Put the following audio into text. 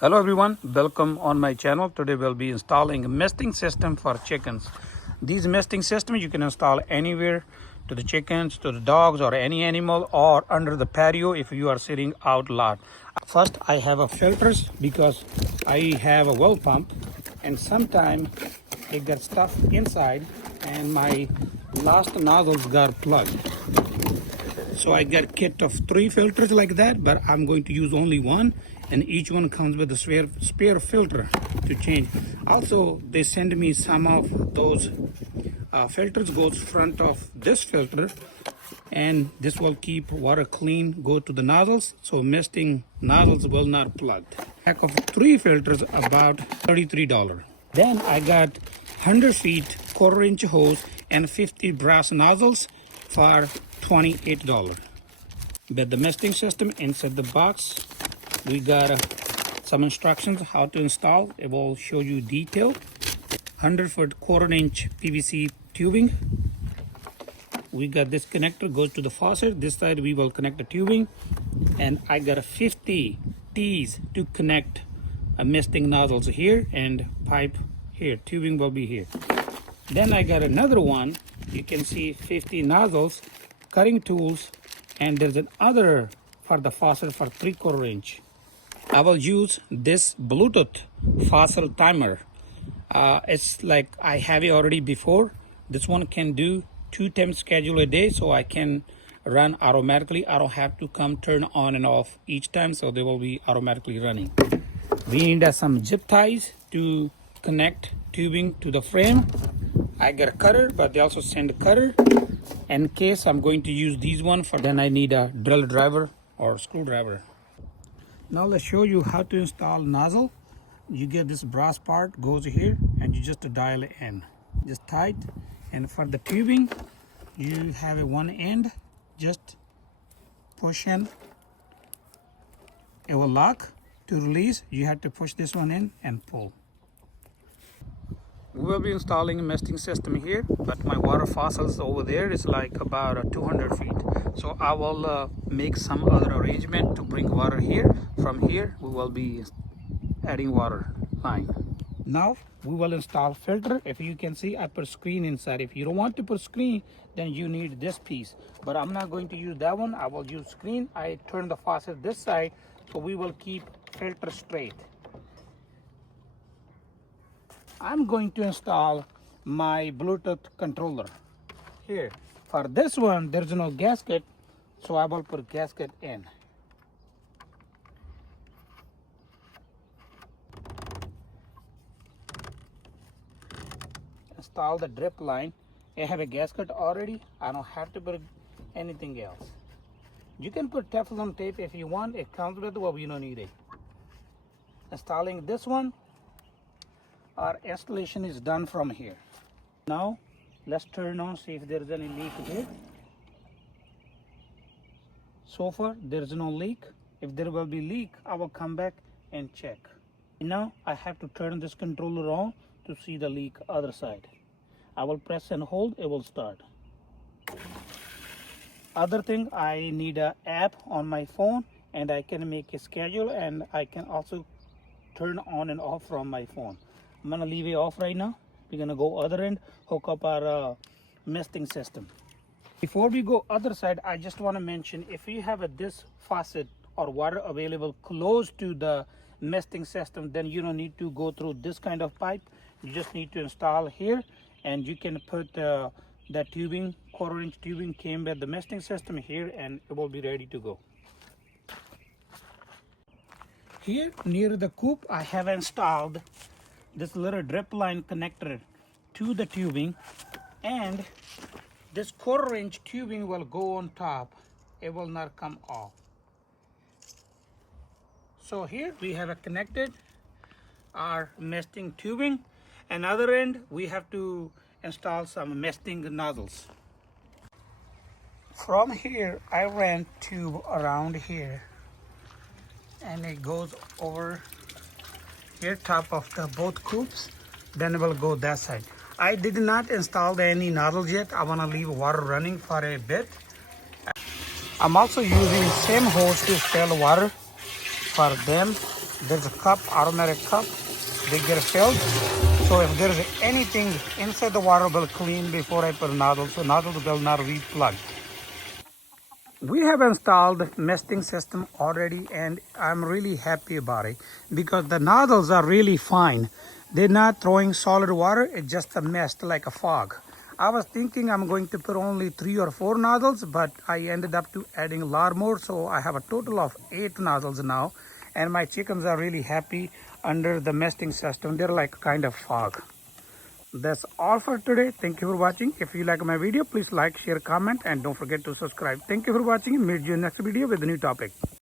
Hello everyone, welcome on my channel. Today we'll be installing a nesting system for chickens. These nesting systems you can install anywhere, to the chickens, to the dogs, or any animal, or under the patio if you are sitting out lot. First I have a filters because I have a well pump and sometimes it got stuff inside and my last nozzles got plugged. So I got a kit of 3 filters like that, but I'm going to use only one, and each one comes with a spare filter to change. Also, they send me some of those filters goes front of this filter, and this will keep water clean, go to the nozzles, so misting nozzles will not plug. Pack of 3 filters about $33. Then I got 100 feet 1/4 inch hose and 50 brass nozzles for $28. But the nesting system inside the box, we got some instructions how to install. It will show you detail. 100 foot 1/4 inch PVC tubing. We got this connector goes to the faucet. This side we will connect the tubing, and I got a 50 T's to connect a misting nozzles here and pipe here. Tubing will be here. Then I got another one. You can see 50 nozzles, cutting tools, and there's another for the faucet for 3/4 inch. I will use this Bluetooth faucet timer. It's like I have it already before. This one can do 2 times schedule a day, so I can run automatically. I don't have to come turn on and off each time, so they will be automatically running. We need some zip ties to connect tubing to the frame. I got a cutter, but they also send a cutter. In case I'm going to use these one for, then I need a drill driver or screwdriver. Now let's show you how to install nozzle. You get this brass part goes here, and you just dial it in, just tight. And for the tubing, you have a one end, just push in. It will lock. To release, you have to push this one in and pull. We will be installing a misting system here, but my water fossils over there is like about 200 feet. So I will make some other arrangement to bring water here. From here, we will be adding water line. Now we will install filter. If you can see, I put screen inside. If you don't want to put screen, then you need this piece. But I'm not going to use that one. I will use screen. I turn the faucet this side, so we will keep filter straight. I'm going to install my Bluetooth controller here. For this one, there's no gasket, so I will put gasket in. Install the drip line. I have a gasket already. I don't have to put anything else. You can put Teflon tape if you want. It comes with it, but you don't need it. Installing this one. Our installation is done from here. Now let's turn on, see if there's any leak here. So far there's no leak. If there will be leak, I will come back and check. Now I have to turn this controller on to see the leak other side. I will press and hold, it will start. Other thing, I need an app on my phone, and I can make a schedule, and I can also turn on and off from my phone. I'm gonna leave it off right now. We're gonna go other end, hook up our misting system. Before we go other side, I just want to mention, if you have this faucet or water available close to the misting system, then you don't need to go through this kind of pipe. You just need to install here, and you can put that tubing, 1/4 inch tubing came with the misting system here, and it will be ready to go. Here near the coop, I have installed this little drip line connector to the tubing, and this 1/4 inch tubing will go on top. It will not come off. So here we have a connected our misting tubing. Another end we have to install some misting nozzles. From here I ran tube around here, and it goes over here top of the both coops, then it will go that side. I did not install any nozzles yet. I want to leave water running for a bit. I'm also using same hose to fill water for them. There's a cup, automatic cup. They get filled. So if there's anything inside the water, will clean before I put nozzle, so nozzle will not re-plug. We have installed misting system already, and I'm really happy about it because the nozzles are really fine. They're not throwing solid water, it's just a mist like a fog. I was thinking I'm going to put only 3 or 4 nozzles, but I ended up to adding a lot more, so I have a total of 8 nozzles now, and my chickens are really happy under the misting system. They're like kind of fog. That's all for today. Thank you for watching. If you like my video, please like, share, comment, and don't forget to subscribe. Thank you for watching. Meet you in next video with a new topic.